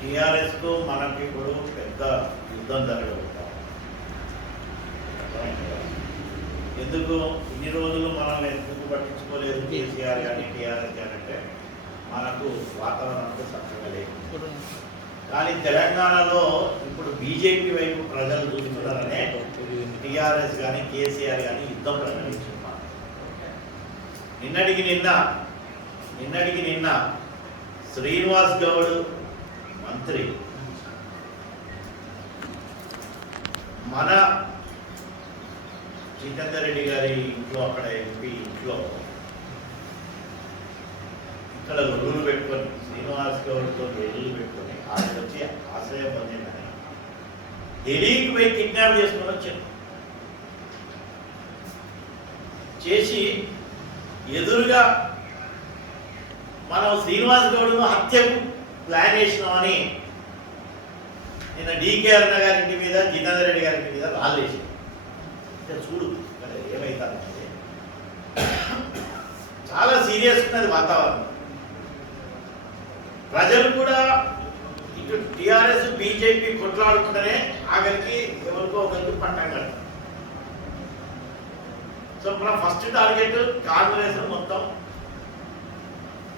టీఆర్ఎస్కు మనకి ఇప్పుడు పెద్ద యుద్ధం జరగబోతాం. ఎందుకు ఇన్ని రోజులు మనం ఎందుకు పట్టించుకోలేదు కేసీఆర్ కానీ టీఆర్ఎస్ కానీ అంటే మనకు వాతావరణంతో చక్కగా లేదు. కానీ తెలంగాణలో ఇప్పుడు బీజేపీ వైపు ప్రజలు చూస్తున్నారనే టీఆర్ఎస్ కానీ కేసీఆర్ కానీ యుద్ధం ప్రకటించున్నారు. నిన్నటికి నిన్న శ్రీనివాస్ గౌడ్ మంత్రి మన జితేందర్ రెడ్డి గారి ఇంట్లో అక్కడ ఎంపీ ఇంట్లో ఇక్కడ లొల్లులు పెట్టుకొని శ్రీనివాస్ గౌడ్తో లొల్లులు పెట్టుకొని ఆయన వచ్చి ఆశ్రయం పొందిందని ఢిల్లీకి పోయి కిడ్నాప్ చేసుకొని వచ్చారు. చేసి ఎదురుగా మనం శ్రీనివాస్ గౌడ్ను హత్యకు ప్లాన్ చేసినామని నిన్న డీకేఆర్ గారి ఇంటి మీద జితేందర్ రెడ్డి గారి ఇంటి మీద రాళ్ళేసి చూడు ఏమైతుంది. చాలా సీరియస్ ఉన్నది వాతావరణం. ప్రజలు కూడా ఇటు టీఆర్ఎస్ బీజేపీ కొట్లాడుకుంటేనే ఆఖరికి ఎవరికో ఒకరికి పట్టం కడతారు. సో మన ఫస్ట్ టార్గెట్ కాంగ్రెస్ మొత్తం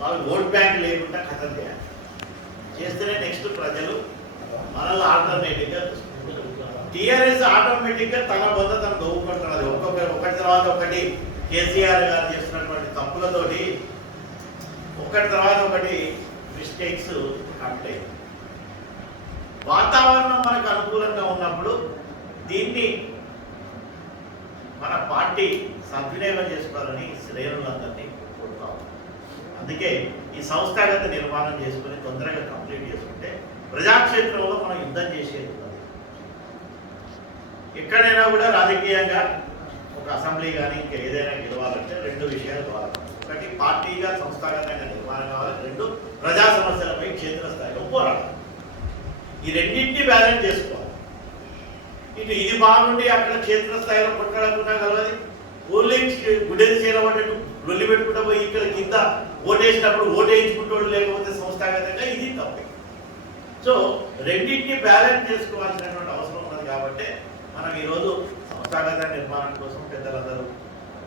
వాళ్ళు ఓట్ బ్యాంక్ లేకుండా ఖతం చేయాలి. చేస్తేనే నెక్స్ట్ ప్రజలు మనల్ని ఆల్టర్నేటివ్గా టీఆర్ఎస్ ఆటోమేటిక్గా తన బొంద తను దొవ్వుకుంటున్నది. ఒకటి తర్వాత ఒకటి కేసీఆర్ గారు చేస్తున్నటువంటి తప్పులతోటి ఒకటి తర్వాత ఒకటి మిస్టేక్స్ కంప్లీట్ అయ్యాయి. వాతావరణం మనకు అనుకూలంగా ఉన్నప్పుడు దీన్ని మన పార్టీ సద్వినియోగం చేసుకోవాలని శ్రేణులందరినీ కోరుతాం. అందుకే ఈ సంస్థాగత నిర్మాణం చేసుకుని తొందరగా కంప్లీట్ చేసుకుంటే ప్రజాక్షేత్రంలో మనం యుద్ధం చేసేది ఉన్నది. ఎక్కడైనా కూడా రాజకీయంగా ఒక అసెంబ్లీ కానీ ఇంకా ఏదైనా గెలవాలంటే రెండు విషయాలు కావాలి. ఒకటి పార్టీగా సంస్థాగతంగా నిర్మాణం కావాలి, రెండు ప్రజా సమస్యలపై క్షేత్రస్థాయిలో పోరాడాలి. ఈ రెండింటినీ బ్యాలెన్స్ చేసుకోవాలి. ఇటు ఇది బాగుండి అక్కడ క్షేత్రస్థాయిలో కొట్టడకుండా కలవది. ఓన్లీ గుడేది చేయబడ్డట్టు రొల్లి పెట్టుకుంటూ పోయి ఇక్కడ కింద ఓటేసినప్పుడు ఓటేయించుకుంటూ లేకపోతే సంస్థాగతంగా ఇది తప్పే. సో రెండింటినీ బ్యాలెన్స్ చేసుకోవాల్సినటువంటి అవసరం ఉన్నది. కాబట్టి మనం ఈరోజు సంస్థాగత నిర్మాణం కోసం పెద్దలందరూ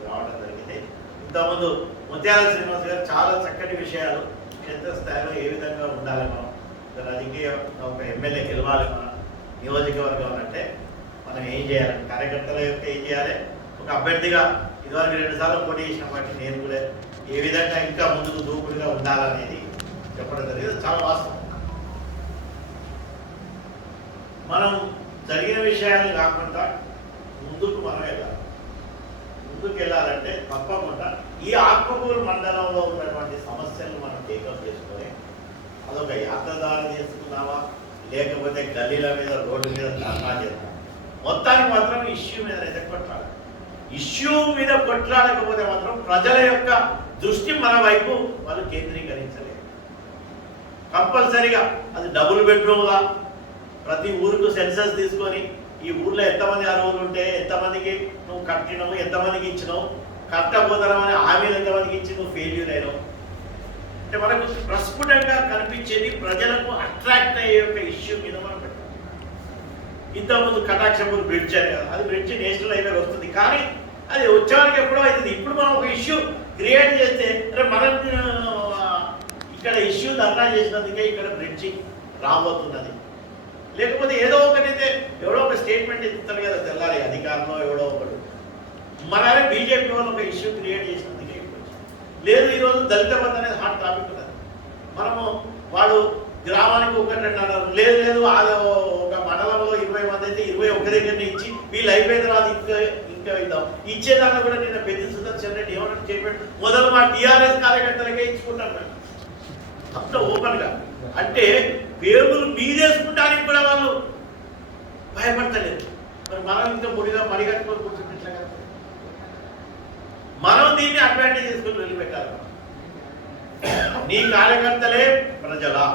రావడం జరిగింది. ఇంతకుముందు ముత్యాల శ్రీనివాస్ గారు చాలా చక్కటి విషయాలు క్షేత్రస్థాయిలో ఏ విధంగా ఉండాలి, మనం రాజకీయ ఒక ఎమ్మెల్యే గెలవాలి మన నియోజకవర్గం అంటే మనం ఏం చేయాలి, కార్యకర్తల యొక్క ఏం చేయాలి, ఒక అభ్యర్థిగా ఇదివరకు 2 సార్లు పోటీ చేసిన బట్టి నేను కూడా ఏ విధంగా ఇంకా ముందుకు దూకుడుగా ఉండాలనేది చెప్పడం జరిగింది. చాలా వాస్తవం. మనం జరిగిన విషయాలు కాకుండా ముందుకు మనం వెళ్ళాలి. ముందుకు వెళ్ళాలంటే తప్పకుండా ఈ ఆత్మకూరు మండలంలో ఉన్నటువంటి సమస్యలను మనం టేకప్ చేసుకొని అదొక యాత్రదారి చేసుకున్నావా లేకపోతే గల్లీల మీద రోడ్డు మీద ధర్నా చేద్దాం. మొత్తానికి మాత్రం ఇష్యూ మీద అయితే కొట్లాడాలి. ఇష్యూ మీద కొట్లాడకపోతే మాత్రం ప్రజల యొక్క దృష్టి మన వైపు వాళ్ళు కేంద్రీకరించలేదు. కంపల్సరిగా అది డబుల్ బెడ్రూమ్లా ప్రతి ఊరుకు సెన్సస్ తీసుకొని ఈ ఊర్లో ఎంతమంది అర్హులు ఉంటే ఎంతమందికి నువ్వు కట్టినవు, ఎంతమందికి ఇచ్చినావు, కట్టబోతానని హామీలు ఎంతమందికి ఇచ్చి నువ్వు ఫెయిల్యూర్ అయినావు అంటే మనకు ప్రస్ఫుటంగా కనిపించేది ప్రజలకు అట్రాక్ట్ అయ్యే ఒక ఇష్యూ మీద మనం పెట్టాలి. ఇంతకుముందు కటాక్షపూర్ బ్రిడ్జ్ అని కదా, అది బ్రిడ్జ్ నేషనల్ హైవే వస్తుంది, కానీ అది వచ్చేవారికి ఎప్పుడో అవుతుంది. ఇప్పుడు మనం ఒక ఇష్యూ క్రియేట్ చేస్తే మనం ఇక్కడ ఇష్యూ ధర్నా చేసినందుకే ఇక్కడ బ్రిడ్జి రాబోతున్నది. లేకపోతే ఏదో ఒకటైతే ఎవడో ఒక స్టేట్మెంట్ ఇస్తారు కదా తెల్లారి అధికారంలో ఎవడో ఒకడు మననే బీజేపీ వాళ్ళు ఒక ఇష్యూ క్రియేట్ చేసినందుకే లేదు. ఈరోజు దళిత బంధు అనేది హాట్ టాపిక్ ఉన్నది. మనము వాడు గ్రామానికి 1-2 అన్నారు, లేదు ఒక మండలంలో 20 మంది అయితే 21 దగ్గరనే ఇచ్చి వీళ్ళు అయిపోయిన తర్వాత ఇంకా ఇద్దాం. ఇచ్చేదాన్ని కూడా నిన్న పెద్ద సుదర్శన్ రెడ్డి ఏమన్నట్టు చెప్పాడు, మొదలు మా టీఆర్ఎస్ కార్యకర్తలకే ఇచ్చుకుంటాను అంత ఓపెన్గా. అంటే పేగులు మీదేసుకుంటానికి కూడా వాళ్ళు భయపడతలేదు. మరి మనం ఇంకా మడిగట్టుకొని కూర్చున్నట్లే కదా. మనం దీన్ని అడ్వాంటేజ్ చేసుకొని వెళ్ళిపెట్టాలి. నీ కార్యకర్తలే ప్రజలా?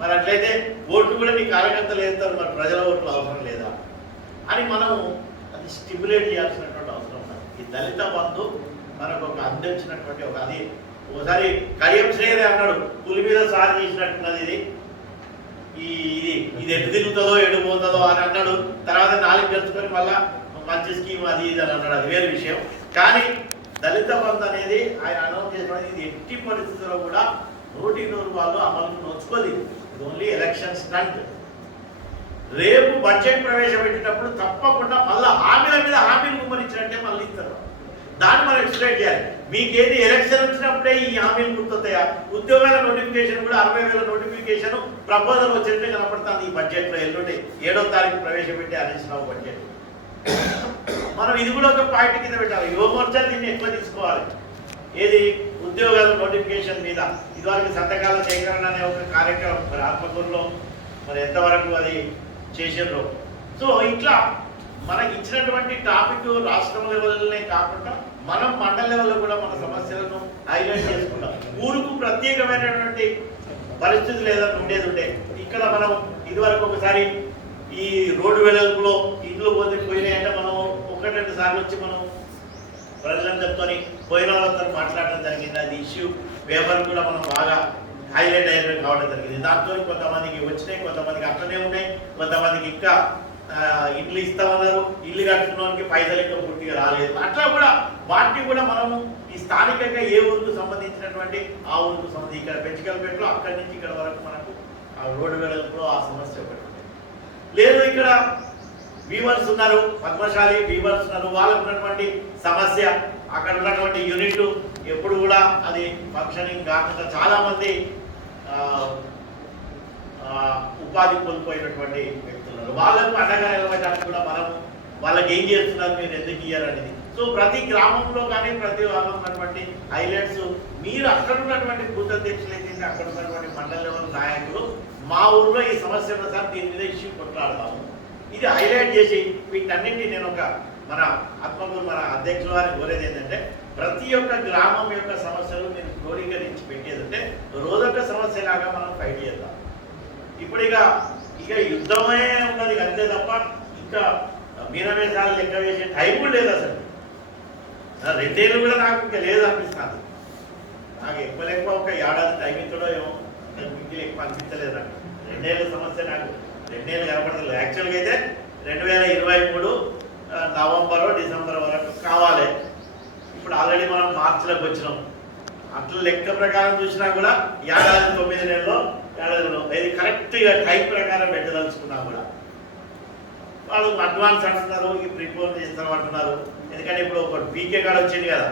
మరి అట్లయితే ఓట్లు కూడా నీ కార్యకర్తలు వేస్తారు, మరి ప్రజల ఓట్లు అవసరం లేదా అని మనం అది స్టిమ్యులేట్ చేయాల్సినటువంటి అవసరం ఉన్నది. ఈ దళిత బంధు మనకు ఒక అందించినటువంటి ఒక అది ఒకసారి కడియం శ్రేయరే అన్నాడు, పులి మీద సారి చేసినట్టున్నది ఇది ఇది ఇది ఎటు తిరుగుతుందో ఎటు పోతుందో అని అన్నాడు. తర్వాత 4 గెలుచుకొని మళ్ళా మంచి స్కీమ్ అది ఇది అని అన్నాడు, అది వేరే విషయం. కానీ దళిత బంధు అనేది ఆయన అనౌన్స్ చేసిన ఇది ఎట్టి పరిస్థితుల్లో కూడా 100% వాళ్ళు అమలుకు నోచుకోలేదు. ఇది ఓన్లీ ఎలక్షన్ స్టంట్. రేపు బడ్జెట్ ప్రవేశపెట్టేటప్పుడు తప్పకుండా మళ్ళీ హామీల మీద హామీలు గుమ్మరించినట్టే మళ్ళీ ఇస్తారు. దాన్ని మనం ఎక్స్ప్లెయిన్ చేయాలి. మీకేది ఎలక్షన్ వచ్చినప్పుడే ఈ హామీలు గుర్తొస్తాయా? ఉద్యోగాల నోటిఫికేషన్ కూడా 60,000 నోటిఫికేషన్ ప్రపోజల్ వచ్చినట్టే కనపడుతుంది ఈ బడ్జెట్లో. ఎల్లుండి 7వ తారీఖు ప్రవేశపెట్టి హరీష్ రావు బడ్జెట్. మనం ఇది కూడా ఒక పాయింట్ కింద పెట్టాలి. యువమోర్చా దీన్ని ఎక్కువ తీసుకోవాలి. ఏది ఉద్యోగాల నోటిఫికేషన్ మీద ఇదివరకు సంతకాల సేకరణ అనే ఒక కార్యక్రమం మరి ఆత్మకూరులో మరి ఎంతవరకు అది చేసిండ్రో. సో ఇట్లా మనకి ఇచ్చినటువంటి టాపిక్ రాష్ట్రం లెవెల్నే కాకుండా మనం మండల లెవెల్లో కూడా మన సమస్యలను హైలైట్ చేసుకుంటాం. ఊరుకు ప్రత్యేకమైనటువంటి పరిస్థితులు ఏదైనా ఉండేది. ఇక్కడ మనం ఇదివరకు ఒకసారి ఈ రోడ్డు వెడల్పులో ఇండ్లు పోయినాయంటే మనం 1-2 సార్లు వచ్చి మనం ప్రజలందరితో పోయిన వాళ్ళతో మాట్లాడడం జరిగింది. అది ఇష్యూ పేపర్ కూడా మనం బాగా హైలైట్ అయ్యేది కావడం జరిగింది. దాంతో కొంతమందికి వచ్చినాయి, కొంతమందికి అట్లనే ఉన్నాయి, కొంతమందికి ఇంకా ఇల్లు ఇస్తామన్నారు, ఇల్లు కట్టుకున్నవానికి పైసలు ఇంకా పూర్తిగా రాలేదు. అట్లా కూడా వాటిని కూడా మనము ఈ స్థానికంగా ఏ ఊరికి సంబంధించినటువంటి ఆ ఊరికి సంబంధించి ఇక్కడ పెంచికల్పేటలో అక్కడి నుంచి ఇక్కడ వరకు మనకు ఆ రోడ్డు వెడల్పులో ఆ సమస్య ఒకటి లేదు. ఇక్కడ వీవర్స్ ఉన్నారు, పద్మశాలి వీవర్స్ ఉన్నారు, వాళ్ళకు ఉన్నటువంటి సమస్య అక్కడ ఉన్నటువంటి యూనిట్ ఎప్పుడు కూడా అది ఫంక్షనింగ్ కాకుండా చాలా మంది ఉపాధి కోల్పోయినటువంటి వ్యక్తులు ఉన్నారు. వాళ్ళకు అండగా నిలబడడానికి కూడా మనం వాళ్ళకి ఏం చేస్తున్నారు, మీరు ఎందుకు ఇయ్యారనేది. సో ప్రతి గ్రామంలో కానీ ప్రతి వాళ్ళలో ఉన్నటువంటి హైలైట్స్ మీరు అక్కడ ఉన్నటువంటి బూత్ అధ్యక్షులు అయితే అక్కడ ఉన్నటువంటి మండల లెవెల్ నాయకులు మా ఊళ్ళో ఈ సమస్య ఉన్న సార్ దీని మీద ఇష్యూ కొట్లాడతాము, ఇది హైలైట్ చేసి వీటన్నింటినీ నేను ఒక మన ఆత్మకూరు మన అధ్యక్షుల వారిని కోరేది ఏంటంటే ప్రతి ఒక్క గ్రామం యొక్క సమస్యలు మీరు క్రోడీకరించి పెట్టేదంటే రోజొక్క సమస్యలాగా మనం ఫైట్ చేద్దాం. ఇప్పుడు ఇక యుద్ధమే ఉన్నది అంతే తప్ప ఇంకా మీనవేశాలు లెక్క వేసే టైం కూడా లేదు అసలు. 2 ఏళ్ళు కూడా నాకు ఇంకా లేదు అనిపిస్తుంది. నాకు ఎక్కువ ఒక ఏడాది టైం ఇచ్చడో ఏమో మిగిలి ఎక్కువ అనిపించలేదు నాకు. 2 ఏళ్ళ సమస్య నాకు 2 ఏళ్ళు కనపడలేదు. యాక్చువల్గా అయితే 2023 నవంబర్ డిసెంబర్ వరకు కావాలి. ఇప్పుడు ఆల్రెడీ మనం మార్చిలోకి వచ్చినాం. అట్లా లెక్క ప్రకారం చూసినా కూడా ఏడాది 9 నెలల్లో ఇది కరెక్ట్గా టైం ప్రకారం పెట్టదలుచుకున్నా కూడా వాళ్ళు అడ్వాన్స్ అంటున్నారు, ఈ ప్రిపోజ్ చేస్తాం అంటున్నారు. ఎందుకంటే ఇప్పుడు ఒక పీకే కాడ వచ్చింది కదా,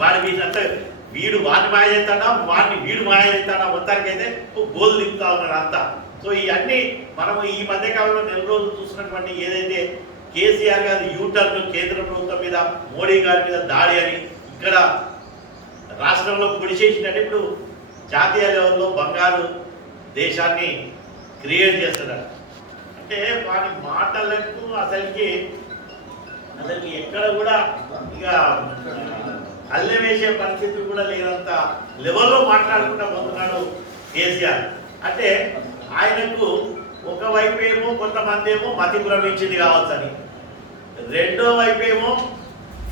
వాడు వీళ్ళంతా వీడు వాడిని మాయ చేస్తాడా, వీడు మాయ చేస్తాడా, మొత్తానికి అయితే గోల్ దింపుతా ఉన్నారు అంతా. సో ఇవన్నీ మనము ఈ మధ్యకాలంలో 4 రోజులు చూసినటువంటి ఏదైతే కేసీఆర్ గారు యూటర్న్ కేంద్ర ప్రభుత్వం మీద మోడీ గారి మీద దాడి అని ఇక్కడ రాష్ట్రంలో పొడి చేసినట్టు ఇప్పుడు జాతీయ లెవెల్లో బంగారు దేశాన్ని క్రియేట్ చేస్తున్నారు. అంటే వారి మాటలకు అసలుకి ఎక్కడ కూడా ఇక అల్లె వేసే పరిస్థితి కూడా లేనంత లెవెల్లో మాట్లాడుకుంటూ పోతున్నాడు కేసీఆర్. అంటే ఆయనకు ఒకవైపు ఏమో కొంతమంది ఏమో మతి భ్రమించింది కావచ్చని, రెండో వైపు ఏమో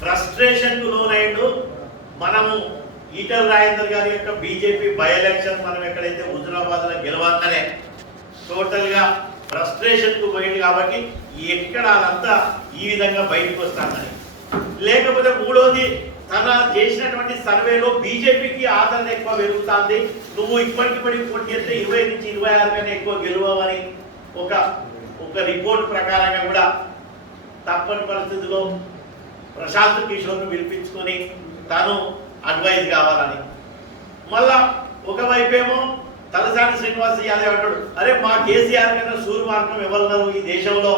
ఫ్రస్ట్రేషన్కు లోనైండు. మనము ఈటల రాజేందర్ గారి యొక్క బీజేపీ బై ఎలక్షన్ మనం ఎక్కడైతే హుజురాబాద్లో గెలవంగానే టోటల్గా ఫ్రస్ట్రేషన్కు పోయింది కాబట్టి ఎక్కడ అదంతా ఈ విధంగా బయటకు వస్తానని. లేకపోతే మూడోది తన చేసినటువంటి సర్వేలో బీజేపీకి ఆదరణ ఎక్కువ పెరుగుతుంది, నువ్వు ఇప్పటికిప్పటికి పోటీ చేస్తే 20 నుంచి 26 కన్నా ఎక్కువ గెలవని ఒక రిపోర్ట్ ప్రకారంగా కూడా తప్పని పరిస్థితిలో ప్రశాంత్ కిషోర్ను పిలిపించుకొని తను అడ్వైజ్ కావాలని. మళ్ళా ఒకవైపేమో తలసాని శ్రీనివాస్ యాదవ్ అంటాడు, అరే మా కేసీఆర్ కన్నా సూర్యమార్గం ఎవరున్నారు ఈ దేశంలో,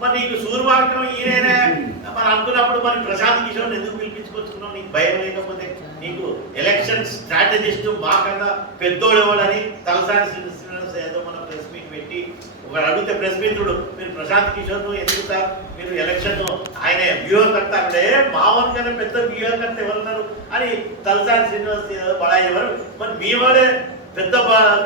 మరి నీకు సూర్యమార్గం ఈయనే మరి అనుకున్నప్పుడు మరి ప్రశాంత్ కిషోర్ని ఎందుకు పిలిపించుకొచ్చుకున్నావు, నీకు భయం లేకపోతే, నీకు ఎలక్షన్ స్ట్రాటజిస్ట్ మాకన్నా పెద్దోడు ఎవడని తలసాని శ్రీనివాస్ యాదవ్ మన ప్రెస్ మీట్ పెట్టి ఒకడు అడిగితే ప్రెస్ మిత్రుడు మీరు ప్రశాంత్ కిషోర్ను ఎందుకు సార్ మీరు ఎలక్షన్ ఆయన వ్యూహకర్త అంటే మావన్ కన్నా పెద్ద వ్యూహకర్త ఎవరున్నారు అని తలసాని శ్రీనివాస్ యాదవ్ బడా ఎవరు, మరి మీ వాడే పెద్ద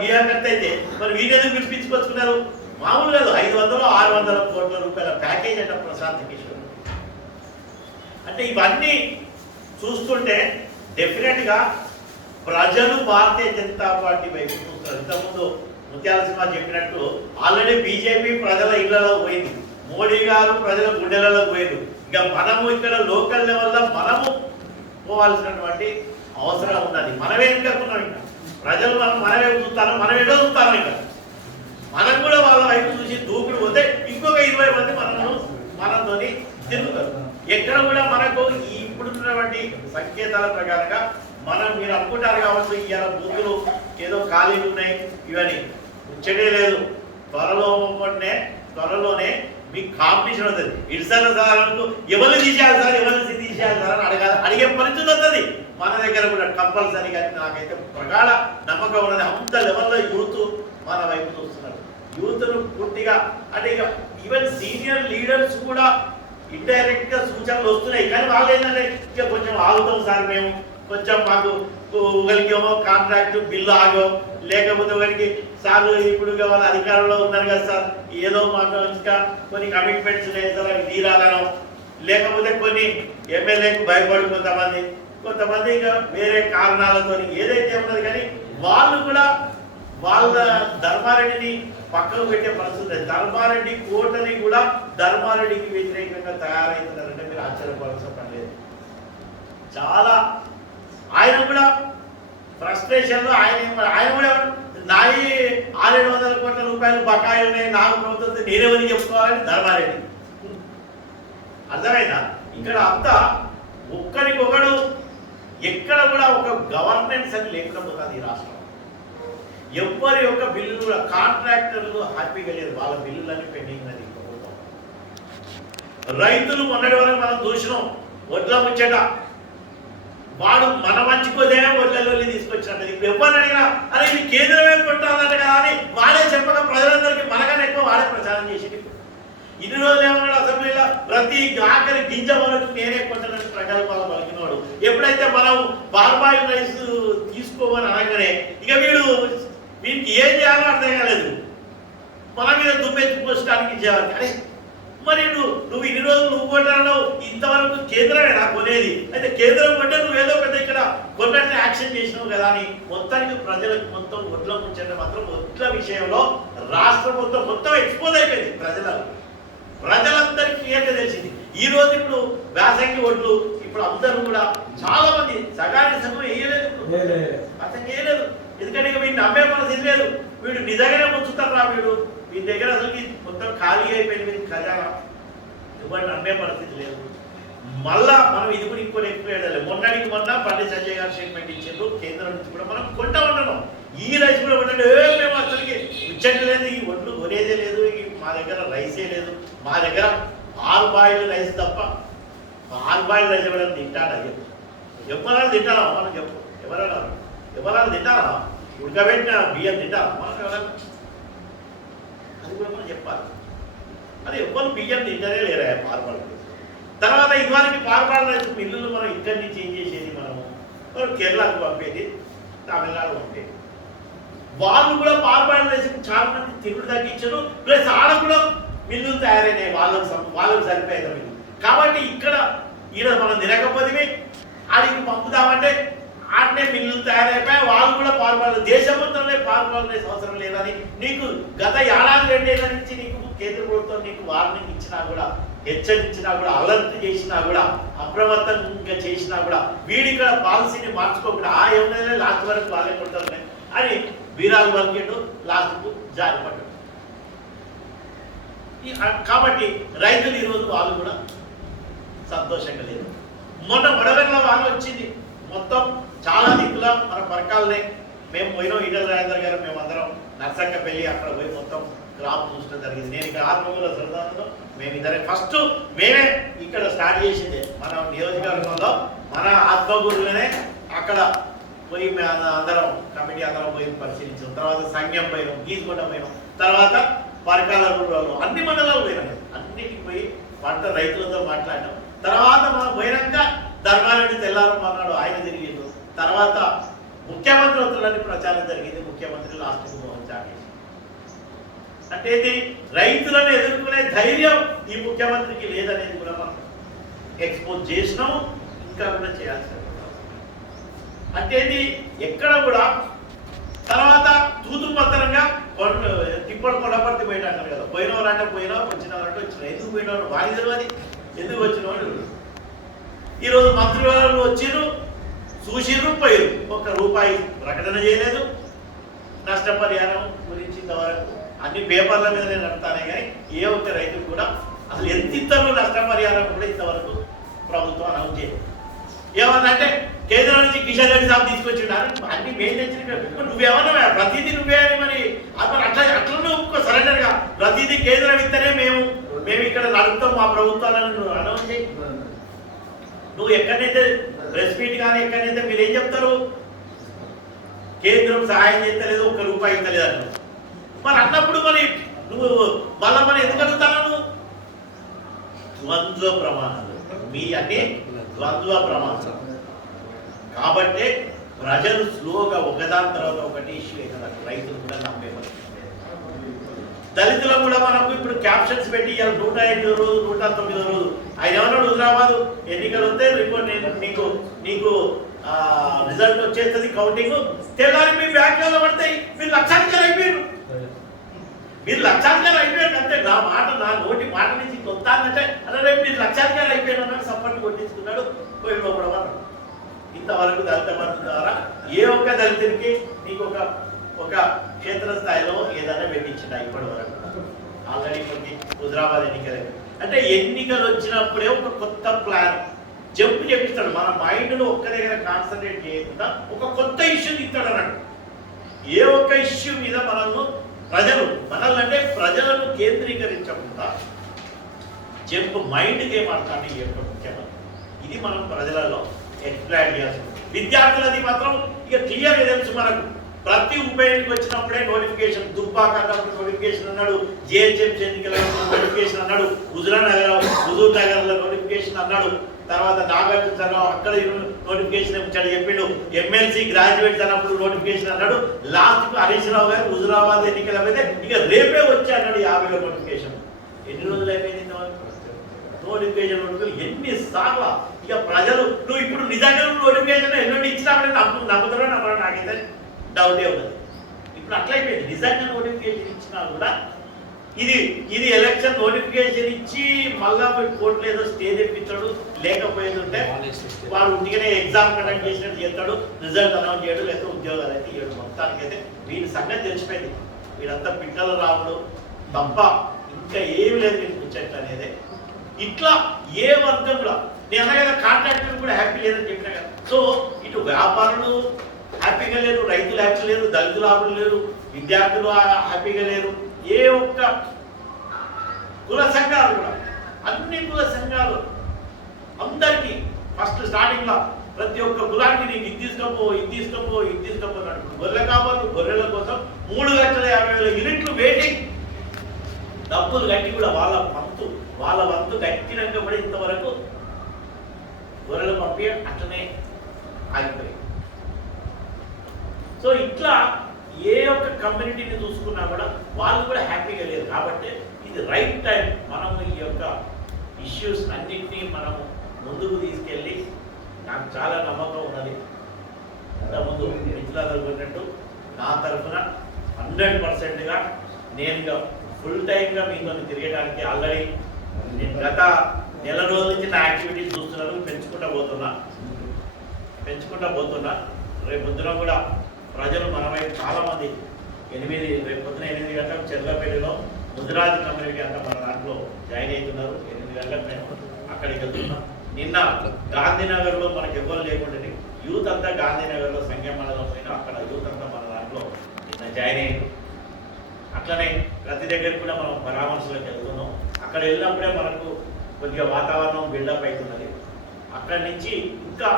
వ్యూహకర్త అయితే మరి వీరెందుకు పిలిపించుకొచ్చుకున్నారు, మామూలు కాదు 500-600 కోట్ల రూపాయల ప్యాకేజ్ అంట ప్రశాంత్ కిషోర్. అంటే ఇవన్నీ చూస్తుంటే డెఫినెట్గా ప్రజలు భారతీయ జనతా పార్టీ వైపు చూస్తారు. ఇంతకుముందు ముత్యాల సినిమా చెప్పినట్టు ఆల్రెడీ బీజేపీ ప్రజల ఇళ్లలో పోయింది, మోడీ గారు ప్రజల గుండెలలో పోయింది. ఇక మనము ఇక్కడ లోకల్ లెవెల్లో మనము పోవాల్సినటువంటి అవసరం ఉన్నది. మనమే ఎందుకున్నాం, ఇంకా ప్రజలు మనమే చూస్తాను, మనం ఎటో చూస్తాను. ఇంకా మనం కూడా వాళ్ళ వైపు చూసి దూకుడు పోతే ఇంకొక 20 మంది మనతో తిరుగుతారు. ఎక్కడ కూడా మనకు ఇప్పుడున్నటువంటి సంకేతాల ప్రకారంగా మీరు అనుకుంటారు కాబట్టి ఇవాళ బూతులు ఏదో ఖాళీలు ఉన్నాయి, ఇవన్నీ ముచ్చటే లేదు. త్వరలోనే మీకు కాంపిటీషన్ అవుతుంది. ఇడిసల సార్కు ఎవరు తీసేయాలి సార్, ఎవరు తీసేయాలి సార్ అని అడిగే పరిస్థితి వస్తుంది మన దగ్గర కూడా కంపల్సరీగా. నాకైతే ప్రగాఢ నమ్మకం ఉన్నది. అంత లెవెల్లో యూత్ మన వైపు చూస్తున్నారు. యూత్ను పూర్తిగా అంటే ఇక ఈవెన్ సీనియర్ లీడర్స్ కూడా ఇండైరెక్ట్ గా సూచనలు వస్తున్నాయి. కానీ వాళ్ళు ఏంటంటే ఇక కొంచెం ఆగుతాం సార్, మేము కొంచెం మాకు ఒకరికేమో కాంట్రాక్ట్ బిల్లు ఆగో, లేకపోతే ఒకరికి సార్ ఇప్పుడు వాళ్ళ అధికారంలో ఉన్నారు కదా సార్, ఏదో మాకు ఇంకా కొన్ని కమిట్మెంట్స్ లేదు సార్ అవి తీరాలనో, లేకపోతే కొన్ని ఎమ్మెల్యేకు భయపడి కొంతమంది ఇక వేరే కారణాలతో ఏదైతే ఉన్నది. కానీ వాళ్ళు కూడా వాళ్ళ ధర్మారెడ్డిని పక్కకు పెట్టే పరిస్థితి. ధర్మారెడ్డి కోటని కూడా ధర్మారెడ్డికి వ్యతిరేకంగా తయారవుతున్నారంటే మీరు ఆశ్చర్యపడాల్సిన పని లేదు. చాలా ఆయన కూడా ఫ్రస్ట్రేషన్లో ఆయన కూడా నాయి 600-700 కోట్ల రూపాయలు బకాయిలు ఉన్నాయి, నాకు ప్రభుత్వం నేనేమని చెప్పుకోవాలని ధర్మారెడ్డి. అర్థమైనా? ఇక్కడ అంతా ఒక్కరికొకడు ఎక్కడ కూడా ఒక గవర్నెన్స్ అని లేకుండా పోతుంది ఈ రాష్ట్రం. ఎవరి యొక్క బిల్లులు కాంట్రాక్టర్లు హ్యాపీగా లేదు, వాళ్ళ బిల్లులన్నీ పెండింగ్ అది. రైతులు మొన్నటి వరకు మనం చూసినాం, వడ్ల ముచ్చట వాడు మన మంచిపోతే వడ్లలో తీసుకొచ్చినట్టు. ఇప్పుడు ఎవరు అడిగినా అరే ఇది కేంద్రమే కొంటానంట కదా అని వాడే చెప్పక ప్రజలందరికీ మనకన్నా ఎక్కువ వాడే ప్రచారం చేసింది. ఇన్ని రోజులు ఏమన్నాడు అసెంబ్లీలో, ప్రతి ఆఖరి గింజ వరకు నేనే కొంటానని ప్రగల్భాలు పలికినవాడు. ఎప్పుడైతే మనం పార్బాయిల్ రైస్ తీసుకోమని అనగానే ఇక వీడికి ఏం చేయాలో అర్థం కాలేదు, మన మీద దుమ్మెత్తి పోసడానికి చేయాలి. అరే మరి నువ్వు ఇన్ని రోజులు నువ్వు కొంటావు, ఇంతవరకు కేంద్రమే నాకు కొనేది, అయితే కేంద్రం కొంటే నువ్వేదో పెద్ద ఇక్కడ కొన్నట్టు యాక్షన్ చేసినావు కదా అని మొత్తానికి ప్రజలకు మొత్తం ఒడ్ల ముంచంటే మాత్రం ఒడ్ల విషయంలో రాష్ట్రం మొత్తం ఎక్స్పోజ్ అయిపోయింది. ప్రజలందరికీ క్లియర్గా తెలిసింది. ఈ రోజు ఇప్పుడు వ్యాసంగి ఒడ్లు ఇప్పుడు అందరూ కూడా చాలా మంది సగానికి సగం వేయలేదు, అసలు వేయలేదు. ఎందుకంటే ఇక వీడిని నమ్మే పరిస్థితి లేదు. వీడు నిజంగానే ముంచుతారు రా, వీడి దగ్గర అసలు మొత్తం ఖాళీ అయిపోయింది, వీడికి ఖజానా ఎవరిని నమ్మే పరిస్థితి లేదు. మళ్ళా మనం ఇది కూడా ఇంకోటి ఎక్కువ వేయాలి. మొన్నటికి మొన్న బండి సంజయ్ గారు స్టేట్మెంట్ ఇచ్చారు, కేంద్రం నుంచి కూడా మనం కొంటా ఉంటున్నాం. ఈ రైస్ కూడా కొట్టండి, మేము అసలుకి ముచ్చండి లేదు, ఈ ఒడ్లు కొనేదే లేదు, మా దగ్గర రైసే లేదు, మా దగ్గర పార్బాయిల్డ్ రైస్ తప్ప. పార్బాయిల్డ్ రైస్ ఎవరైనా తింటాడా చెప్పు, ఎవరైనా తింటారా మనం చెప్పు, ఎవరైనా తింటారా? ఉడకబెట్టిన బియ్యం తింటారా మనం ఎవరైనా? అది కూడా మనం చెప్పాలి. అది ఎవరు బియ్యం తింటారే లేరా పార్బాయిల్డ్. తర్వాత ఇదివరకు పార్బాయిల్డ్ రైస్ మిల్లులు మనం ఇక్కడి నుంచి ఏం చేసేది, మనం కేరళకు పంపేది, తమిళనాడు పంపేది. వాళ్ళు కూడా పార్బాయిల్డ్ రైస్ చాలా మంది తిరుగుడు తగ్గించారు, ప్లస్ ఆడ కూడా మిల్లులు తయారైనాయి, వాళ్ళకు సరిపోయేది మిల్లు. కాబట్టి ఈడ మనం తినకపోతే ఆడికి పంపుదామంటే ఆడనే మిల్లులు తయారైపోయాయి, వాళ్ళు కూడా పాల్గొనాలి. దేశం మొత్తంలో పాల్గొనే అవసరం లేదని నీకు గత 1-2 నుంచి నీకు కేంద్ర ప్రభుత్వం నీకు వార్నింగ్ ఇచ్చినా కూడా, హెచ్చరించినా కూడా, అలర్ట్ చేసినా కూడా, అప్రమత్తంగా చేసినా కూడా వీడి ఇక్కడ పాలసీని మార్చుకోకుండా ఆ ఏమైనా లాస్ట్ వరకు వాళ్ళే కొట్టారు అని వీరాలు వలికేటు లాస్ట్కు జారిపడ్డాడు. కాబట్టి రైతులు ఈరోజు వాళ్ళు కూడా సంతోషంగా లేదు. మొన్న వడగండ్ల వాన వచ్చింది, మొత్తం చాలా దిక్కులా మన పరకాలనే మేము పోయినాం. ఈటల రాజేందర్ గారు మేమందరం నర్సంగపల్లి అక్కడ పోయి మొత్తం క్రాప్ చూసడం జరిగింది. నేను ఇక్కడ ఆత్మకూరులో సరదాలో మేమిద్దరే ఫస్ట్ మేమే ఇక్కడ స్టార్ట్ చేసింది మన నియోజకవర్గంలో, మన ఆత్మకూరులోనే. అక్కడ పోయి అందరం కమిటీ అందరం పోయి పరిశీలించాం. తర్వాత సంఘం పోయినాం, గీసుకొండ పోయినాం, తర్వాత పరకాల రూరాలు అన్ని మండలాలు పోయినాం. అన్నిటికి పోయి పంట రైతులతో మాట్లాడినాం. తర్వాత మనం పోయినాక ధర్మారెడ్డి తెల్లారం అన్నాడు, ఆయన తిరిగిండు. తర్వాత ముఖ్యమంత్రి వస్తువులని ప్రచారం జరిగింది. ముఖ్యమంత్రి లాస్ట్కు మోహన్ చాకేసి అంటే ఇది రైతులను ఎదుర్కొనే ధైర్యం ఈ ముఖ్యమంత్రికి లేదనేది కూడా మనం ఎక్స్పోజ్ చేసినాము, ఇంకా కూడా చేయాల్సి అంటే ఇది ఎక్కడ కూడా. తర్వాత తూతు పత్రంగా తిప్పడు కొండపర్తి పోయినా అంటారు కదా, పోయినవారంటే పోయినావు, వచ్చినవారంటే వచ్చినావు. ఎందుకు పోయినవారు వారికి తెలియదు, ఎందుకు వచ్చినవాడు. ఈరోజు మంత్రివర్యులు వచ్చిర్రు, చూసిర్రు, పోయిరు, ₹1 ప్రకటన చేయలేదు. నష్టపరిహారం గురించి ఇంతవరకు అన్ని పేపర్ల మీదనే నడుతానే కానీ ఏ ఒక్క రైతులు కూడా అసలు ఎంత ఇస్తారు నష్టపరిహారం కూడా ఇంతవరకు ప్రభుత్వం అనౌన్స్ చేయలేదు. ఏమన్నా అంటే కేంద్రం నుంచి కిషన్ రెడ్డి సాబ్ తీసుకొచ్చిండారు, అన్ని మేము తెచ్చిన నువ్వేమన్నా ప్రతిదీ నువ్వే అని మరి అట్లా ఒప్పుకో సరెండర్గా. ప్రతిదీ కేంద్రం ఇస్తేనే మేము ఇక్కడ నడుపుతాం మా ప్రభుత్వాలను నువ్వు అనౌన్స్ చేయి. నువ్వు ఎక్కడైతే ప్రెస్ మీట్ కానీ ఎక్కడైతే మీరు ఏం చెప్తారు, కేంద్రం సహాయం చేస్తలేదు, ₹1 ఇస్తలేదు అన్న. మరి అన్నప్పుడు మరి నువ్వు మళ్ళా మరి ఎందుకు అడుగుతాను? ద్వంద్వ ప్రమాణాలు మీ అంటే ద్వంద్వ ప్రమాణాలు కాబట్టి ప్రజలు స్లోగా ఒకదాని తర్వాత ఒకటి ఇష్యూ అవుతున్నారు. రైతులు కూడా నమ్మేవారు. దళితులకు కూడా మనకు ఇప్పుడు క్యాప్షన్స్ పెట్టి ఇవాళ 108వ రోజు 109వ రోజు ఆయన ఏమన్నాడు, హుజరాబాద్ ఎన్నికలు వస్తే రిపోర్ట్ నీకు రిజల్ట్ వచ్చేస్తుంది, కౌంటింగ్ తెల్లారి మీ బ్యాంకులలో పడతాయి, మీరు లక్షాధికారులు అయిపోయారు, మీరు లక్షాధికారులు అయిపోయారు అంటే నా నోటి మాట నుంచి కొత్తానంటే అలా రేపు మీరు లక్షాధికారులు అయిపోయారు అన్నట్టు సపోర్ట్ కొట్టించుకున్నాడు, పోయి లోపల. ఇంతవరకు దళిత బంధు ద్వారా ఏ ఒక్క దళితుడికి నీకు ఒక క్షేత్రస్థాయిలో ఏదైనా పెట్టించిందా ఇప్పటి వరకు? ఆల్రెడీ కొన్ని హుజరాబాద్ ఎన్నికలు అంటే ఎన్నికలు వచ్చినప్పుడే ఒక కొత్త ప్లాన్ జంప్ చేపిస్తాడు. మన మైండ్ను ఒక్క దగ్గర కాన్సన్ట్రేట్ చేయకుండా ఒక కొత్త ఇష్యూని ఇస్తాడు అన్నట్టు. ఏ ఒక్క ఇష్యూ మీద మనల్ని అంటే ప్రజలను కేంద్రీకరించకుండా జంప్ మైండ్ గేమ్ ఆడతాను ఈ యొక్క ముఖ్యమంత్రి. ఇది మనం ప్రజలలో ఎక్స్ప్లైన్ చేయాల్సి. విద్యార్థులది మాత్రం ఇక క్లియర్గా తెలుసు మనకు. ప్రతి ఉప ఎన్నిక వచ్చినప్పుడే నోటిఫికేషన్, దుబ్బాక నోటిఫికేషన్ అన్నాడు, జిహెచ్ఎంసీ ఎన్నికల నోటిఫికేషన్ అన్నాడు, హుజూర్ నగర్లో నోటిఫికేషన్ అన్నాడు, తర్వాత నాగార్జున అక్కడ నోటిఫికేషన్ ఇచ్చాడు చెప్పిండు, ఎమ్మెల్సీ గ్రాడ్యుయేట్స్ అన్నప్పుడు నోటిఫికేషన్ అన్నాడు. లాస్ట్కు హరీష్ రావు గారు హుజూరాబాద్ ఎన్నికల మీద ఇక రేపే వచ్చి అన్నాడు 50 నోటిఫికేషన్. ఎన్ని రోజులు అయిపోయింది నోటిఫికేషన్? ఎన్నిసార్లు ఇక ప్రజలు నువ్వు ఇప్పుడు నిజంగా నోటిఫికేషన్ ఎన్నో ఇచ్చినామని నమ్ముతారో నమ్మడం నాకైతే డౌటే ఉన్నది. ఇప్పుడు అట్లయిపోయింది. నిజంగా నోటిఫికేషన్ ఇచ్చినా కూడా ఇది ఎలక్షన్ నోటిఫికేషన్ ఇచ్చి మళ్ళా కోర్టులో ఏదో స్టే తెప్పించాడు, లేకపోయేది ఉంటే వాడు ఉట్టిగానే ఎగ్జామ్ కండక్ట్ చేసినట్టు చేస్తాడు, రిజల్ట్ అనౌన్స్ చేయడు, లేకపోతే ఉద్యోగాలు అయితే ఇవ్వడు. మొత్తానికైతే వీడి సంగతి తెలిసిపోయింది. వీడంతా పిట్టలు రావడం తప్ప ఇంకా ఏమి లేదు వీడి ముచ్చట్లు అనేది. ఇట్లా ఏ వర్గం కూడా నేను అన్నా కదా, కాంట్రాక్టర్ కూడా హ్యాపీ లేదని చెప్పినా కదా. సో ఇటు వ్యాపారులు హ్యాపీగా లేరు, రైతులు హ్యాపీ లేరు, దళితులు హ్యాపీ లేరు, విద్యార్థులు హ్యాపీగా లేరు. ఏ ఒక్క కుల సంఘాలు కూడా, అన్ని కుల సంఘాలు అందరికీ ఫస్ట్ స్టార్టింగ్ లో ప్రతి ఒక్క కులానికి నీకు ఇది తీసుకోపో అన్నట్టు. గొర్రె కావాలి, గొర్రెల కోసం 3,50,000 యూనిట్లు వెయిటింగ్, డబ్బులు కట్టి కూడా వాళ్ళ వంతు కట్టినాక కూడా ఇంతవరకు గొర్రెలు పంపి అట్లనే ఆగిపోయి. సో ఇట్లా ఏ ఒక్క కమ్యూనిటీని చూసుకున్నా కూడా వాళ్ళు కూడా హ్యాపీగా లేరు. కాబట్టి ఇది రైట్ టైం మనం ఈ యొక్క ఇష్యూస్ అన్నింటినీ మనము ముందుకు తీసుకెళ్ళి, నాకు చాలా నమ్మకం ఉన్నది. ఇంతకుముందు మిత్రులందరూ కొన్నట్టు నా తరఫున 100%గా నేను ఫుల్ టైమ్గా మీతో తిరగడానికి ఆల్రెడీ నేను గత నెల రోజుల నుంచి నా యాక్టివిటీస్ చూస్తున్నాను, పెంచుకుంటూ పోతున్నా. రేపు పొద్దున కూడా ప్రజలు మన వైపు చాలామంది రేపు పొద్దున 8 గంటలకు చెర్లపల్లిలో ముదిరాజ్ కమ్యూనిటీ అంతా మన దాంట్లో జాయిన్ అవుతున్నారు. 8 గంటలకు మేము అక్కడికి వెళ్తున్నాం. నిన్న గాంధీనగర్లో మనకు ఎవ్వరు లేకుండా యూత్ అంతా గాంధీనగర్లో సంఖ్యమండలం పోయినా అక్కడ యూత్ అంతా మన దాంట్లో నిన్న జాయిన్ అయ్యారు. అట్లనే ప్రతి దగ్గరికి కూడా మనం పరామర్శలకు వెళ్తున్నాం. అక్కడ వెళ్ళినప్పుడే మనకు కొద్దిగా వాతావరణం బిల్డప్ అవుతున్నది. అక్కడి నుంచి ఇంకా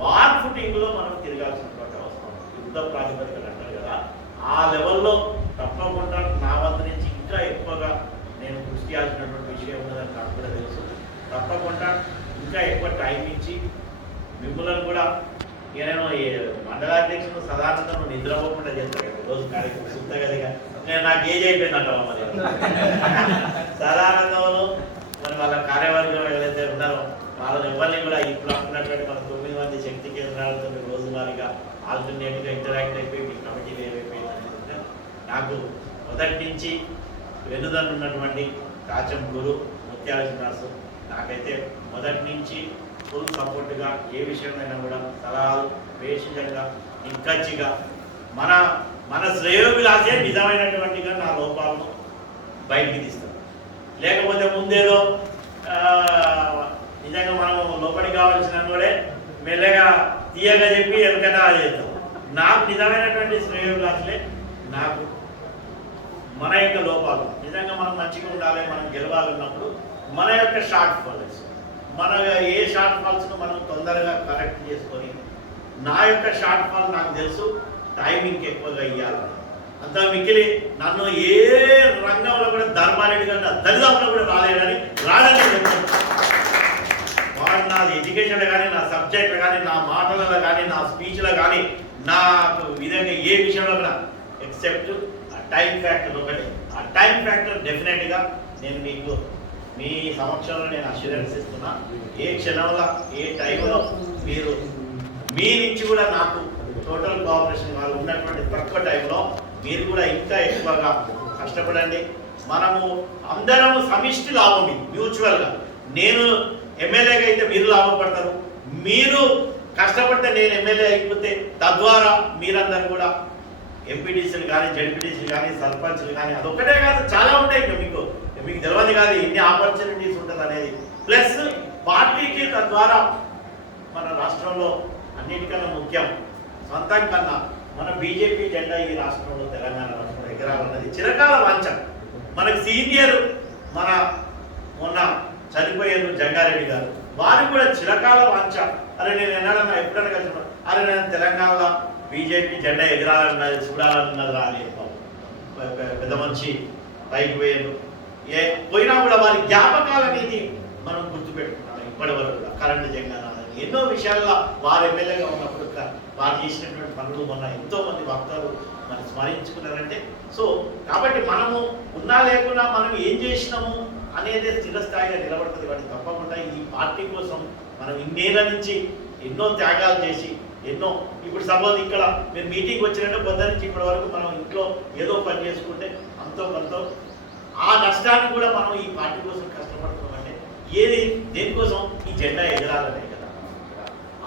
వార్ ఫుటింగ్లో మనం తిరగాల్సినటువంటి అవసరం, యుద్ధ ప్రాతిపదికలు అంటారు కదా, ఆ లెవెల్లో తప్పకుండా నా వద్ద నుంచి ఇంకా ఎక్కువగా నేను కృషి చేయాల్సినటువంటి విషయం ఉన్నదని నాకు కూడా తెలుసు. తప్పకుండా ఇంకా ఎక్కువ టైం ఇచ్చి మిమ్మల్ని కూడా నేను మండలాధ్యక్షుడు సాధారణంగా నువ్వు నిద్రపోకుండా చేస్తాను కదా, రోజు కాడికి సుత్తగదిగా నేను నాకు ఏజ్ అయిపోయిందంటావా మరి సాధారణంలో మరి వాళ్ళ కార్యవర్గం ఎవరైతే ఉన్నారో వాళ్ళని ఎవరిని కూడా ఇప్పుడు అనుకున్నటువంటి మన 9 మంది శక్తి కేంద్రాలతో రోజువారీగా ఆల్టర్నేట్గా ఇంటరాక్ట్ అయిపోయి మీ కమిటీలు ఏమైపోయింది నాకు మొదటి నుంచి వెన్నుదన్నున్నటువంటి కాచం గురు ముత్యాల శ్రీనివాసు నాకైతే మొదటి నుంచి ఫుల్ సపోర్ట్గా ఏ విషయమైనా కూడా సలహాలు వేషంగా నిక్కచ్చిగా మన శ్రేయోభిలాసే నిజమైనటువంటిగా నా లోపాలను బయటికి తీస్తాను. లేకపోతే ముందేదో నిజంగా మనం లోపలికి కావాల్సిన కూడా మెల్లగా తీయగా చెప్పి ఎందుకంటే అది చేస్తాం. నాకు నిజమైనటువంటి శ్రేయోభిలాసలే నాకు మన యొక్క లోపాలు నిజంగా మనం మంచిగా ఉండాలి, మనం గెలవాలన్నప్పుడు మన యొక్క షార్ట్ ఫాల్స్ మన ఏ షార్ట్ ఫాల్స్ను మనం తొందరగా కరెక్ట్ చేసుకొని నా యొక్క షార్ట్ ఫాల్ నాకు తెలుసు టైమింగ్ ఎక్కువగా ఇవ్వాలి. అంత మిగిలి నన్ను ఏ రంగంలో కూడా ధర్మారెడ్డి కన్నా దరిదాపులో కూడా రాలేడని వాడు నా ఎడ్యుకేషన్లో కానీ నా సబ్జెక్ట్లో కానీ నా మాటలలో కానీ నా స్పీచ్లో కానీ నాకు విధంగా ఏ విషయంలో కూడా ఎక్సెప్ట్ ఆ టైం ఫ్యాక్టర్ ఒకటి. ఆ టైం ఫ్యాక్టర్ డెఫినెట్గా నేను మీకు మీ సమక్షంలో నేను అష్యూరెన్స్ ఇస్తున్నా. ఏ క్షణంలో ఏ టైంలో మీరు మీ నుంచి కూడా నాకు టోటల్ కోఆపరేషన్ వాళ్ళు ఉన్నటువంటి తక్కువ టైంలో మీరు కూడా ఇంకా ఎక్కువగా కష్టపడండి. మనము అందరము సమిష్టి లాభం ఇది మ్యూచువల్గా. నేను ఎమ్మెల్యేగా అయితే మీరు లాభపడతారు, మీరు కష్టపడితే నేను ఎమ్మెల్యే అయిపోతే తద్వారా మీరందరూ కూడా ఎంపీటీసీలు కానీ జడ్పీటీసీలు కానీ సర్పంచ్లు కానీ అదొక్కటే కాదు చాలా ఉంటాయి. మీకు తెలియదు కాదు ఎన్ని ఆపర్చునిటీస్ ఉంటుంది అనేది. ప్లస్ పార్టీకి తద్వారా మన రాష్ట్రంలో అన్నిటికన్నా ముఖ్యం సొంతం కన్నా మన బీజేపీ జెండా ఈ రాష్ట్రంలో తెలంగాణ రాష్ట్రంలో ఎగరాలన్నది చిరకాల వాంఛ. మనకు సీనియర్ మొన్న చనిపోయారు జంగారెడ్డి గారు, వారు కూడా చిరకాల వాంఛ. అరే నేను ఎప్పుడైనా కలిసి అరే నేను తెలంగాణలో బీజేపీ జెండా ఎగరాలన్నది చూడాలన్నది రాలేదు. పెద్ద మనిషి పైకి పోయారు. పోయినా కూడా వారి జ్ఞాపకాలు అనేది మనం గుర్తుపెట్టుకున్నాం. ఇప్పటి వరకు కూడా కరెంటు జెండా ఎన్నో విషయాల్లో వారు ఎమ్మెల్యేగా ఉన్నప్పుడు వారు చేసినటువంటి పనులు మొన్న ఎంతో మంది భక్తులు మనం స్మరించుకున్నారంటే. సో కాబట్టి మనము ఉన్నా లేకున్నా మనం ఏం చేసినాము అనేది స్థిరస్థాయిగా నిలబడుతుంది. వాటి తప్పకుండా ఈ పార్టీ కోసం మనం ఇన్నేళ్ల నుంచి ఎన్నో త్యాగాలు చేసి ఎన్నో ఇప్పుడు సపోజ్ ఇక్కడ మీరు మీటింగ్ వచ్చినట్టు పొద్దు నుంచి ఇప్పటి వరకు మనం ఇంట్లో ఏదో పని చేసుకుంటే అంతో కొంత ఆ కష్టాన్ని కూడా మనం ఈ పార్టీ కోసం కష్టపడుతున్నాం. అంటే ఏది దేనికోసం ఈ జెండా ఎగరాలనే కదా.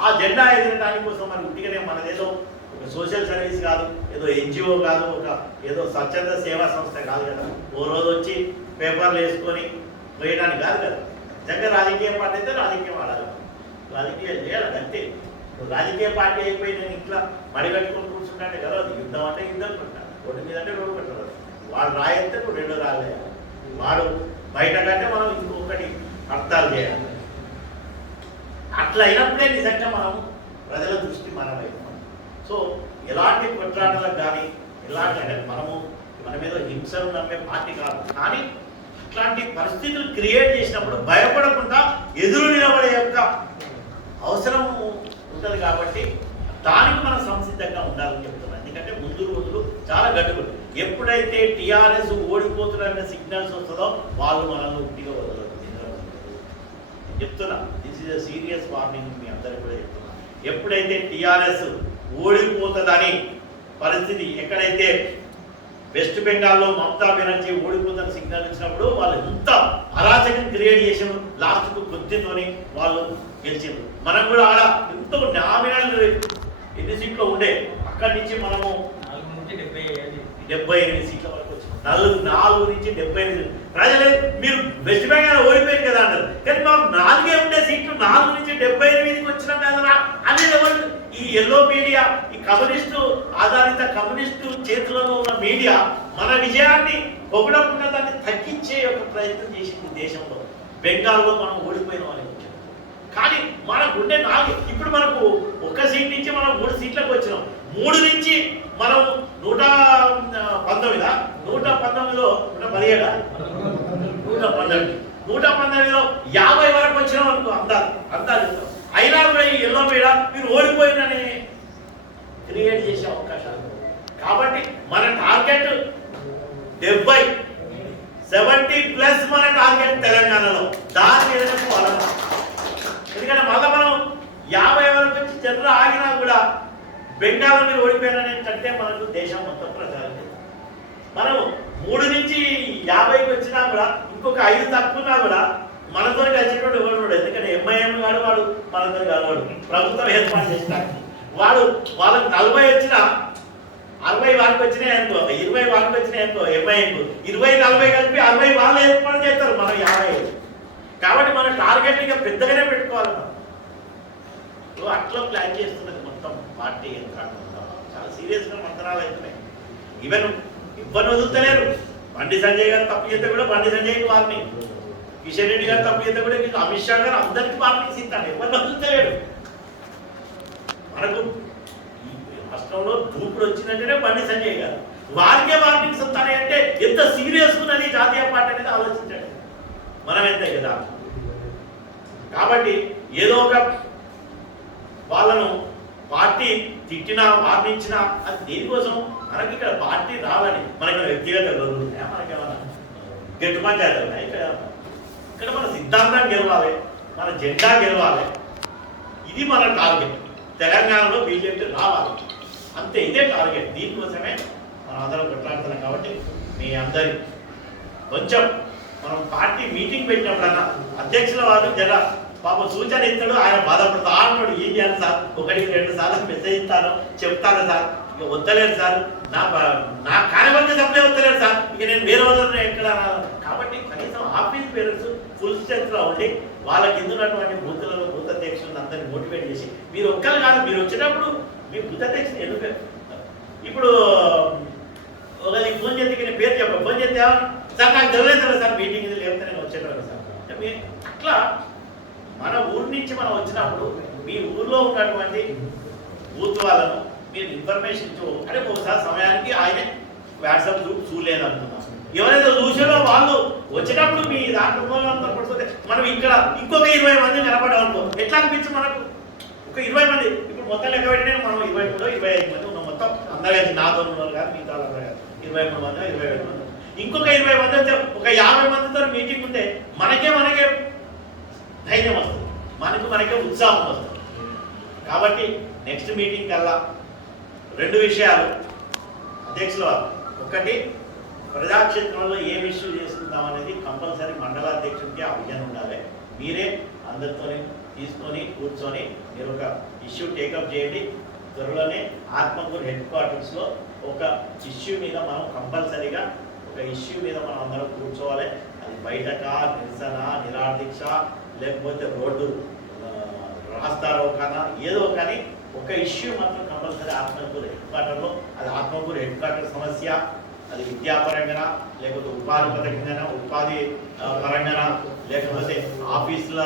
ఆ జెండా ఎగరడానికి కోసం మరి ఉట్టిగానే మనదేదో ఒక సోషల్ సర్వీస్ కాదు, ఏదో ఎన్జిఓ కాదు, ఒక ఏదో స్వచ్ఛంద సేవా సంస్థ కాదు కదా. ఓ రోజు వచ్చి పేపర్లు వేసుకొని వేయడానికి కాదు కదా. నిజంగా రాజకీయ పార్టీ అయితే రాజకీయం ఆడాలి, రాజకీయాలు చేయాలి అంతే. రాజకీయ పార్టీ అయిపోయి నేను ఇట్లా మడిగట్టుకొని కూర్చుంటే కదా. యుద్ధం అంటే యుద్ధం పెట్టాలి, రోడ్డు మీద అంటే రోడ్డు పెట్టాలి. వాడు రాయితే నువ్వు రెండు రాలేదు, వాడు బయట కంటే మనం ఇంకొకటి అర్థాలు చేయాలి. అట్లా అయినప్పుడే నిజంగా మనం ప్రజల దృష్టి మనం అవుతున్నాం. సో ఎలాంటి కొట్లాటలకు కానీ ఎలాంటి అంటే మన మీద హింసను నమ్మే పార్టీ కాదు. కానీ అట్లాంటి పరిస్థితులు క్రియేట్ చేసినప్పుడు భయపడకుండా ఎదురు నిలబడే యొక్క అవసరం ఉంటుంది. కాబట్టి దానికి మనం సంసిద్ధంగా ఉండాలని చెప్తున్నాం. ఎందుకంటే ముందు రోజులు చాలా గట్టుబడి ఎప్పుడైతే టీఆర్ఎస్ ఓడిపోతున్న సిగ్నల్స్ వస్తుందో వాళ్ళు మనల్ని ఉట్టిగా వదలరు. చెప్తున్నా, this is a serious warning మీ అందరికీ కూడా చెప్తున్నా. ఎప్పుడైతే టీఆర్ఎస్ ఓడిపోతుందని పరిస్థితి ఎక్కడైతే వెస్ట్ బెంగాల్లో మమతా బెనర్జీ ఓడిపోతున్న సిగ్నల్ ఇచ్చినప్పుడు వాళ్ళు ఎంత అరాచకం క్రియేట్ చేసారు. లాస్ట్కు కొద్దితోని వాళ్ళు గెలిచారు. మనం కూడా ఆడ ఎంతో నామినల్ ఎన్ని సీట్లు ఉండే అక్కడి నుంచి మనము 78 సీట్ల వరకు వచ్చింది. 4 నుంచి 78. ప్రజలే మీరు వెస్ట్ బెంగాల్ ఓడిపోయారు కదా అన్నారు, కానీ మాకు 4 ఉండే సీట్లు 4 నుంచి 78కి వచ్చినాం కదా అనేది ఎవరు? ఈ ఎల్లో మీడియా, ఈ కమ్యూనిస్టు ఆధారిత కమ్యూనిస్టు చేతులలో ఉన్న మీడియా మన విజయాన్ని పొగడకుండా దాన్ని తగ్గించే ఒక ప్రయత్నం చేసింది దేశంలో. బెంగాల్లో మనం ఓడిపోయిన వాళ్ళకి, కానీ మనకు ఉండే 4 ఇప్పుడు మనకు 1 సీట్ నుంచి మనం 3 సీట్లకు వచ్చినాం. 3 నుంచి మనం 119 119లో 119లో 50 వరకు వచ్చినాం అనుకో. అందాలు అయినా కూడా ఈ ఎల్లో మీద మీరు ఓడిపోయిందని క్రియేట్ చేసే అవకాశాలు. కాబట్టి మన టార్గెట్ 70+ మన టార్గెట్ తెలంగాణలో. దాని మీద పోవాలి. ఎందుకంటే మళ్ళీ మనం 50 వరకు వచ్చి జనరల్ ఆగినా కూడా బెంగాల్ మీరు ఓడిపోయారని అంటే మనకు దేశం మొత్తం ప్రచారం. మనం 3 నుంచి 50కి వచ్చినా కూడా ఇంకొక 5 తక్కువన్నా కూడా మనతో కలిసేటోడు ఎవడు, ఎందుకంటే ఎంఐఎం వాడు మనతో కలవాడు. ప్రభుత్వం ఏర్పాటు చేసినాడు వాళ్ళకి 40 వచ్చినా 60 వారికి వచ్చినాయి అనుకో, 20 వారికి వచ్చినాయి అనుకో ఎంఐఎం, 20-40 కలిపి 60 వాళ్ళు ఏర్పాటు చేస్తారు, మనం 50. కాబట్టి మన టార్గెట్ ఇక పెద్దగానే పెట్టుకోవాలి. మనం అట్లా ప్లాన్ చేస్తున్నది మొత్తం పార్టీ యంత్రాంగం. చాలా సీరియస్గా మంత్రాలు అవుతున్నాయి. ఈవెన్ ఇవ్వని వదులుతలేరు. బండి సంజయ్ గారు తప్పు చేస్తే కూడా బండి సంజయ్కి వారిని, కిషన్ రెడ్డి గారు తప్పు చేస్తే కూడా అమిత్ షా గారు అందరికీ వార్నింగ్స్ ఇస్తాను. ఎవరిని వదులుతలేడు. మనకు రాష్ట్రంలో దూకుడు వచ్చిందంటేనే బండి సంజయ్ గారు, వారికే వార్నింగ్స్ వస్తాయి అంటే ఎంత సీరియస్ ఉన్నది జాతీయ పార్టీ అనేది ఆలోచించండి. మనం ఎంతే కదా. కాబట్టి ఏదో ఒక వాళ్ళను పార్టీ తిట్టినా వార్నించినా అది దేనికోసం, మనకి ఇక్కడ పార్టీ రావాలని, మనకి వ్యక్తిగత గొడవలు ఉన్నాయా, మనకేమన్నా గెట్టు పంచాయతీలు ఉన్నాయి ఇక్కడ మన సిద్ధాంతం గెలవాలి, మన జెండా గెలవాలి. ఇది మన టార్గెట్. తెలంగాణలో బీజేపీ రావాలి అంతే, ఇదే టార్గెట్. దీనికోసమే మనం అందరం కొట్లాడుతున్నాం. కాబట్టి మీ అందరి కొంచెం మనం పార్టీ మీటింగ్ పెట్టినప్పుడన్నా అధ్యక్షుల వారు జర పాప సూచన ఇస్తాడు, ఆయన బాధపడుతూ అంటాడు, ఏం చేయాలి సార్, 1-2 సార్లు మెసేజ్ ఇస్తాను, చెప్తాను సార్, ఇక వద్దలేరు సార్, నా కార్యవర్గ సభ్యులే వద్దలేరు సార్, ఇక నేను వేరే వాళ్ళని ఎక్కడ. కాబట్టి కనీసం ఆఫీస్ పేరెంట్స్ ఫుల్ స్ట్రెంత్లో ఉండి వాళ్ళ కింద ఉన్నటువంటి బూత్లలో బూత్ అధ్యక్షులను అందరినీ మోటివేట్ చేసి, మీరు ఒక్కరు కాదు, మీరు వచ్చినప్పుడు మీ బూత్ అధ్యక్షులు ఎందుకు ఇప్పుడు ఒకరికి ఫోన్ చేస్తే నేను పేరు చెప్పాను, ఫోన్ చేస్తే సార్ నాకు తెలియదు సార్ మీటింగ్ ఇది లేకపోతే నేను వచ్చేటప్పుడు సార్ అంటే అట్లా మన ఊరి నుంచి మనం వచ్చినప్పుడు మీ ఊర్లో ఉన్నటువంటి బూత్ వాళ్ళను మీరు ఇన్ఫర్మేషన్ ఇచ్చు. అంటే ఒకసారి సమయానికి ఆయన వాట్సాప్ గ్రూప్ చూడలేదనుకున్నాం, ఎవరైతే చూసారో వాళ్ళు వచ్చినప్పుడు మీ దాంట్లో పడిపోతే మనం ఇక్కడ ఇంకొక 20 మంది నిలబడవనుకో ఎట్లా అనిపించి మనకు ఒక 20 మంది ఇప్పుడు మొత్తం లెక్క పెట్టిన మనం 25 మంది ఉన్నాం మొత్తం అందరూ కలిసి, నాతో ఉన్నారు కాదు మిగతా కాదు, 23 మంది 25 మంది. ఇంకొక 20 మంది వస్తే ఒక 50 మందితో మీటింగ్ ఉంటే మనకే ధైర్యం వస్తుంది, మనకే ఉత్సాహం వస్తుంది. కాబట్టి నెక్స్ట్ మీటింగ్ కల్లా 2 విషయాలు అధ్యక్షుల వారు, ఒకటి ప్రజాక్షేత్రంలో ఏం ఇష్యూ చేసుకుందాం అనేది కంపల్సరీ మండలాధ్యక్షుడికి ఆ విజన్ ఉండాలి. మీరే అందరితో తీసుకొని కూర్చొని మీరు ఒక ఇష్యూ టేకప్ చేయండి. త్వరలోనే ఆత్మకూరు హెడ్ క్వార్టర్స్లో ఒక ఇష్యూ మీద మనం కంపల్సరీగా ఒక ఇష్యూ మీద మనం అందరం కూర్చోవాలి. అది బయటక నిరసన నిరాదీక్ష లేకపోతే రోడ్డు రాస్తారో కానీ ఏదో కానీ ఒక ఇష్యూ మాత్రం కంపల్సరీ ఆత్మకూరు హెడ్ క్వార్టర్లో, అది ఆత్మకూరు హెడ్ క్వార్టర్ సమస్య, అది విద్యాపరంగా లేకపోతే ఉపాధి పరంగా ఉపాధి పరంగా లేకపోతే ఆఫీసుల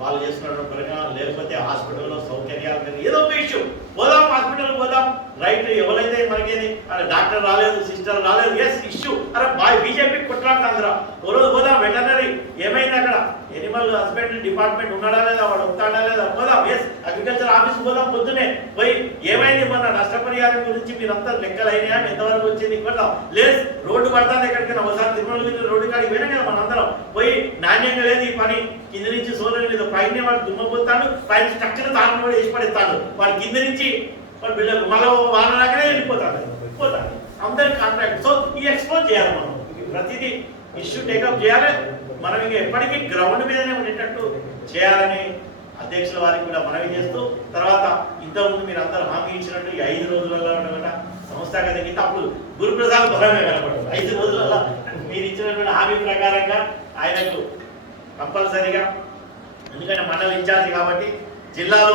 వాళ్ళు చేస్తున్న పరంగా లేకపోతే హాస్పిటల్లో సౌకర్యాలు ఏదో ఒక ఇష్యూ పోదాం, హాస్పిటల్ పోదాం, రైట్. ఎవరైతే మనకేది డాక్టర్ రాలేదు సిస్టర్ రాలేదు, ఎస్ ఇష్యూ, అరే బీజేపీ కొట్లాడుతుందిరా, ఓ రోజు పోదాం వెటర్నరీ ఏమైంది అక్కడ ఎనిమల్ హస్బెండరీ డిపార్ట్మెంట్ ఉన్నాడా లేదా, వాడు వస్తాడా లేదా, పోదాం. ఎస్ అగ్రికల్చర్ ఆఫీస్ పోదాం, పొద్దునే పోయి ఏమైంది మన నష్టపరిహారం గురించి మీరంతా లెక్కలు అయినాయా, ఎంతవరకు వచ్చింది ఇవ్వడం లేదు, రోడ్డు పడతాను ఎక్కడికైనా ఒకసారి తిరుమల రోడ్డు కాడికి పోయినా కదా మనందరం పోయి నాణ్యంగా లేదు ఈ పని, కింద నుంచి సోదరు మీద పైన వాడు దుమ్మపోతాడు, పైన చక్కన తాను కూడా వేసి పడేస్తాడు, వాడు కింద నుంచి వాడు బిడ్డకు మళ్ళీ వాన రాగానే వెళ్ళిపోతాడు అందరికి కాంట్రాక్ట్. సో ఈ ఎక్స్ప్లోర్ చేయాలి మనం, ప్రతిదీ ఇష్యూ టేకప్ చేయాలి. మనం ఇక ఎప్పటికీ గ్రౌండ్ మీదనే ఉండేటట్టు చేయాలని అధ్యక్షుల వారికి కూడా మనవి చేస్తూ, తర్వాత ఇంతకుముందు మీరు అందరూ హామీ ఇచ్చినట్టు ఈ 5 రోజులలో సంస్థాగత గీత అప్పుడు గురుప్రసాద్ బలమే కనపడదు. 5 రోజులలో మీరు ఇచ్చినటువంటి హామీ ప్రకారంగా ఆయనకు కంపల్సరీగా, ఎందుకంటే మండల ఇన్ఛార్జి కాబట్టి జిల్లాలో